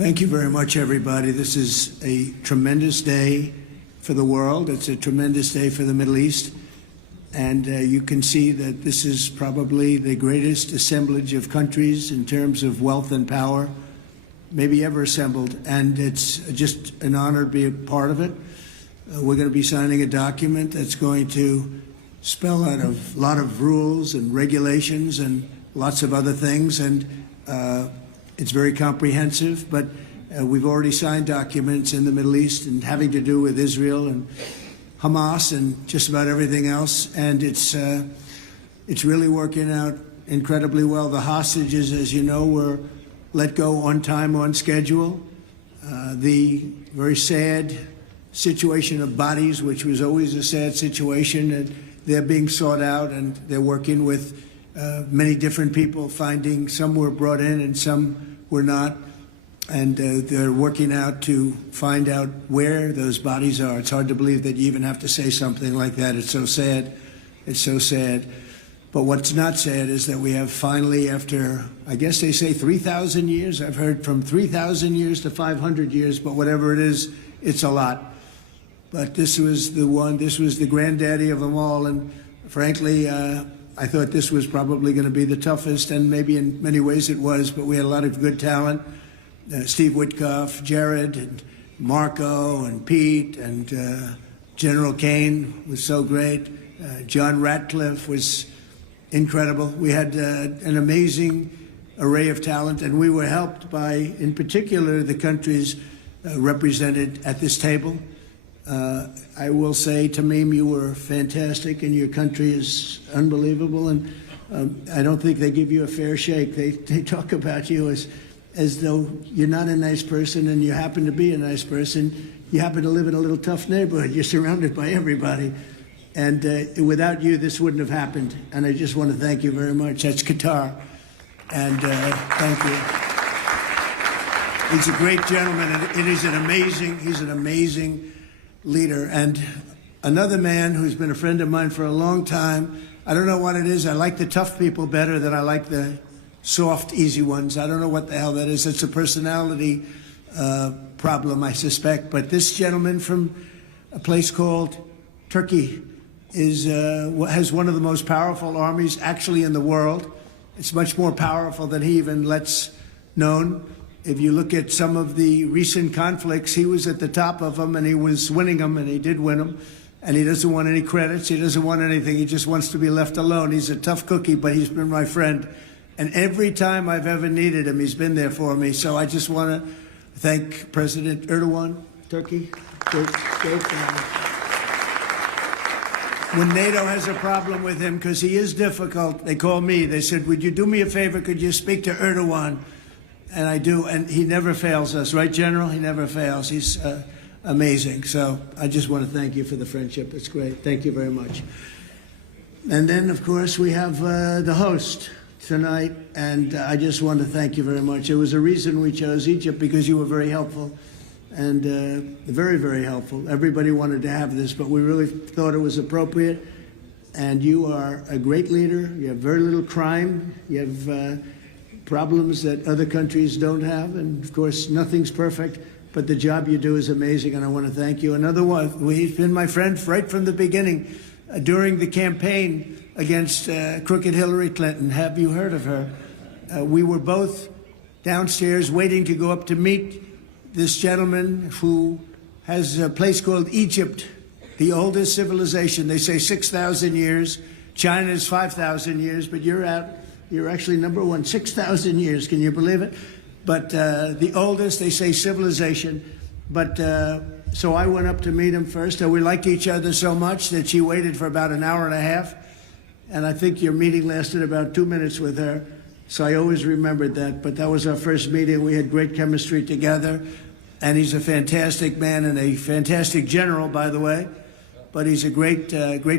Thank you very much, everybody. This is a tremendous day for the world. It's a tremendous day for the Middle East. And you can see that this is probably the greatest assemblage of countries in terms of wealth and power maybe ever assembled. And it's just an honor to be a part of it. We're going to be signing a document that's going to spell out a lot of rules and regulations and lots of other things. And it's very comprehensive, but we've already signed documents in the Middle East and having to do with Israel and Hamas and just about everything else. And it's really working out incredibly well. The hostages, as you know, were let go on time, on schedule. The very sad situation of bodies, which was always a sad situation, and they're being sought out, and they're working with many different people, finding some were brought in and some were not. And they're working out to find out where those bodies are. It's hard to believe that you even have to say something like that. It's so sad. It's so sad. But what's not sad is that we have finally, after, I guess they say 3,000 years, I've heard from 3,000 years to 500 years, but whatever it is, it's a lot. But this was the one, this was the granddaddy of them all. And frankly, I thought this was probably going to be the toughest, and maybe in many ways it was, but we had a lot of good talent. Steve Witkoff, Jared, and Marco, and Pete, and General Kane was so great. John Ratcliffe was incredible. We had an amazing array of talent, and we were helped by, in particular, the countries represented at this table. I will say, Tamim, you were fantastic, and your country is unbelievable, and I don't think they give you a fair shake. They talk about you as though you're not a nice person, and you happen to be a nice person. You happen to live in a little tough neighborhood. You're surrounded by everybody. And without you, this wouldn't have happened. And I just want to thank you very much. That's Qatar. And thank you. He's a great gentleman, and he's an amazing leader. And another man who's been a friend of mine for a long time. I don't know what it is. I like the tough people better than I like the soft, easy ones. I don't know what the hell that is. It's a personality problem, I suspect. But this gentleman from a place called Turkey has one of the most powerful armies actually in the world. It's much more powerful than he even lets known. If you look at some of the recent conflicts, he was at the top of them, and he was winning them, and he did win them. And he doesn't want any credits. He doesn't want anything. He just wants to be left alone. He's a tough cookie, but he's been my friend. And every time I've ever needed him, he's been there for me. So I just want to thank President Erdogan, Turkey. When NATO has a problem with him, because he is difficult, they call me. They said, would you do me a favor? Could you speak to Erdogan? And I do, and he never fails us. Right, General? He never fails. He's amazing. So I just want to thank you for the friendship. It's great. Thank you very much. And then, of course, we have the host tonight, and I just want to thank you very much. There was a reason we chose Egypt, because you were very helpful, and very, very helpful. Everybody wanted to have this, but we really thought it was appropriate, and you are a great leader. You have very little crime. You have problems that other countries don't have, and of course, nothing's perfect, but the job you do is amazing, and I want to thank you. Another one, he's been my friend right from the beginning, during the campaign against crooked Hillary Clinton. Have you heard of her? We were both downstairs waiting to go up to meet this gentleman who has a place called Egypt, the oldest civilization. They say 6,000 years. China's 5,000 years, but you're actually number one, 6,000 years. Can you believe it? But the oldest, they say, civilization. But so I went up to meet him first. And we liked each other so much that she waited for about an hour and a half. And I think your meeting lasted about 2 minutes with her. So I always remembered that. But that was our first meeting. We had great chemistry together. And he's a fantastic man and a fantastic general, by the way. But he's a great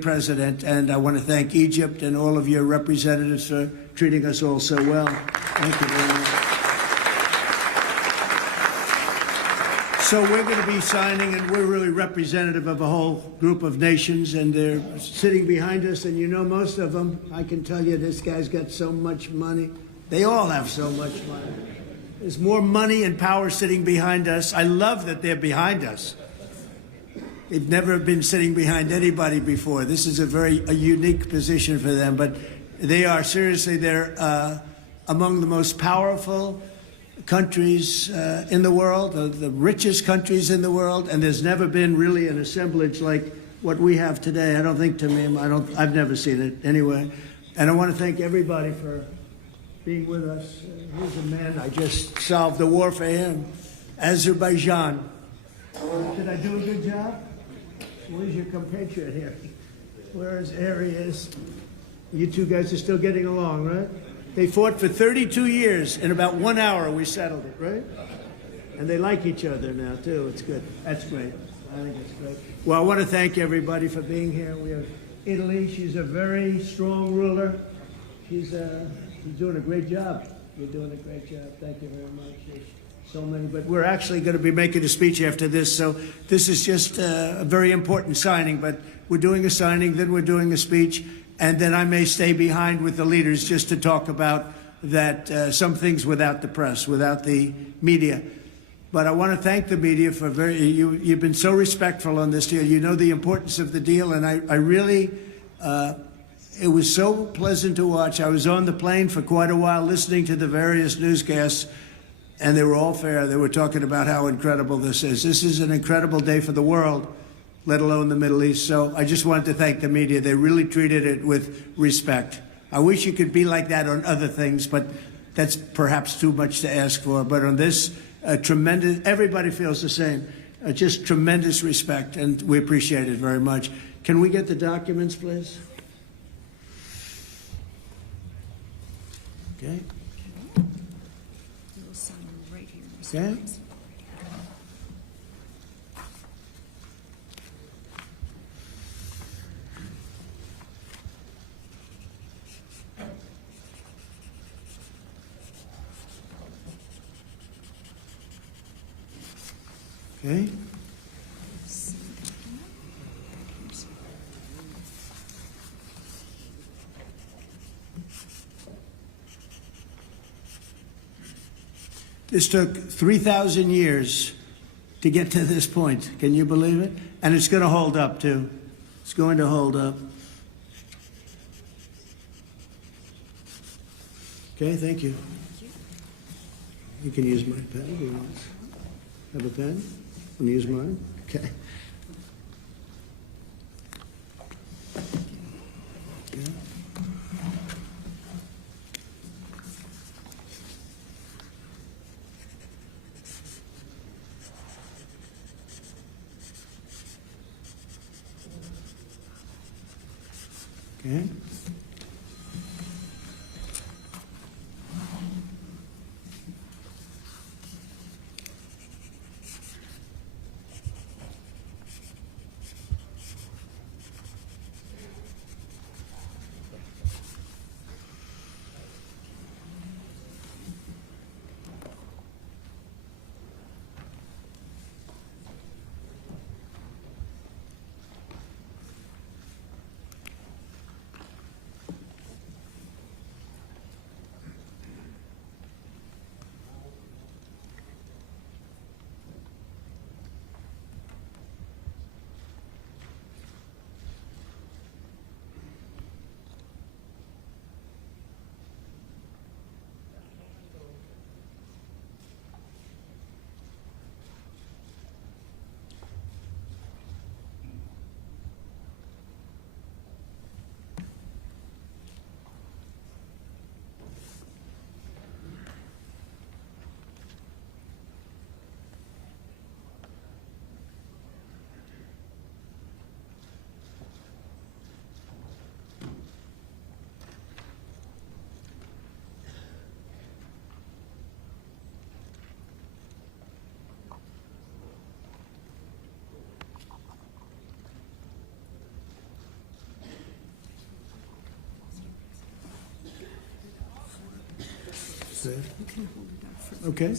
president. And I want to thank Egypt and all of your representatives for treating us all so well. Thank you very much. So we're going to be signing, and we're really representative of a whole group of nations, and they're sitting behind us, and you know most of them. I can tell you this guy's got so much money. They all have so much money. There's more money and power sitting behind us. I love that they're behind us. They've never been sitting behind anybody before. This is a unique position for them, but they are seriously, they're among the most powerful countries in the world, the richest countries in the world, and there's never been really an assemblage like what we have today. I don't think, Tamim, I've never seen it anyway. And I want to thank everybody for being with us. Here's a man, I just solved the war for him, Azerbaijan. Did I do a good job? Where's your compatriot here? Where's Arias? You two guys are still getting along, right? They fought for 32 years. In about 1 hour, we settled it, right? And they like each other now, too. It's good. That's great. I think it's great. Well, I want to thank everybody for being here. We have Italy. She's a very strong ruler. She's doing a great job. You're doing a great job. Thank you very much. There's so many. But we're actually going to be making a speech after this. So this is just a very important signing. But we're doing a signing, then we're doing a speech. And then I may stay behind with the leaders just to talk about that, some things without the press, without the media. But I want to thank the media for you've been so respectful on this deal. You know the importance of the deal, and I really, it was so pleasant to watch. I was on the plane for quite a while listening to the various newscasts, and they were all fair. They were talking about how incredible this is. This is an incredible day for the world, let alone the Middle East. So I just wanted to thank the media. They really treated it with respect. I wish you could be like that on other things, but that's perhaps too much to ask for. But on this, tremendous, everybody feels the same. Just tremendous respect, and we appreciate it very much. Can we get the documents, please? Okay. We'll sign right here. Okay. Okay. This took 3,000 years to get to this point. Can you believe it? And it's going to hold up, too. It's going to hold up. Okay, thank you. You can use my pen if you want. Have a pen? Want to use mine? Okay. Yeah. Okay. You can hold it up for Okay.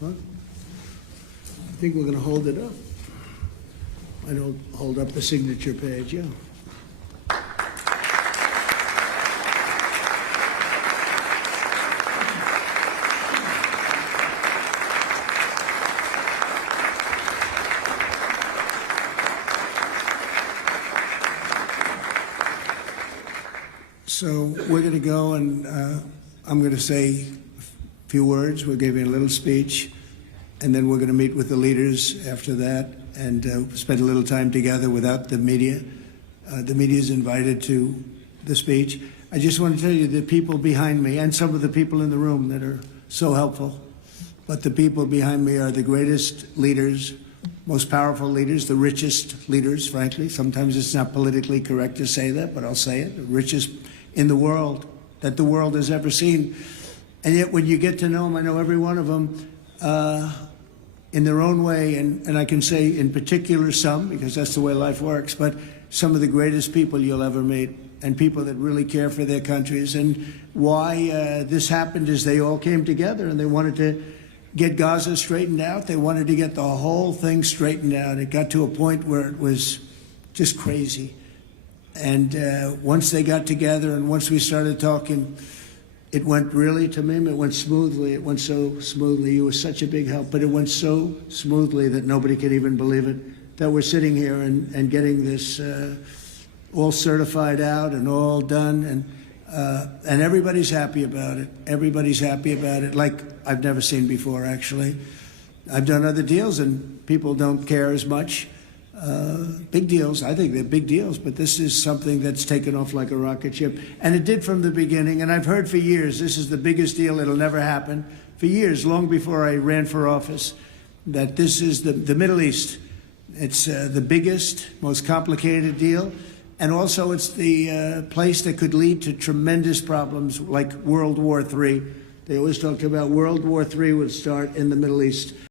Huh? I think we're going to hold it up. I don't hold up the signature page, yeah. So we're going to go, and I'm going to say a few words. We'll give you a little speech, and then we're going to meet with the leaders after that and spend a little time together without the media. The media is invited to the speech. I just want to tell you the people behind me and some of the people in the room that are so helpful, but the people behind me are the greatest leaders, most powerful leaders, the richest leaders, frankly. Sometimes it's not politically correct to say that, but I'll say it, the richest in the world that the world has ever seen. And yet when you get to know them, I know every one of them in their own way, and I can say in particular some, because that's the way life works, but some of the greatest people you'll ever meet, and people that really care for their countries. And why this happened is they all came together and they wanted to get Gaza straightened out. They wanted to get the whole thing straightened out. It got to a point where it was just crazy. And once they got together and once we started talking, it went really, Tamim, it went smoothly. It went so smoothly. You were such a big help, but it went so smoothly that nobody could even believe it, that we're sitting here and getting this all certified out and all done. And everybody's happy about it. Everybody's happy about it, like I've never seen before, actually. I've done other deals and people don't care as much. Big deals, I think they're big deals, but this is something that's taken off like a rocket ship. And it did from the beginning, and I've heard for years, this is the biggest deal, it'll never happen. For years, long before I ran for office, that this is the Middle East. It's the biggest, most complicated deal. And also it's the place that could lead to tremendous problems like World War III. They always talked about World War III would start in the Middle East.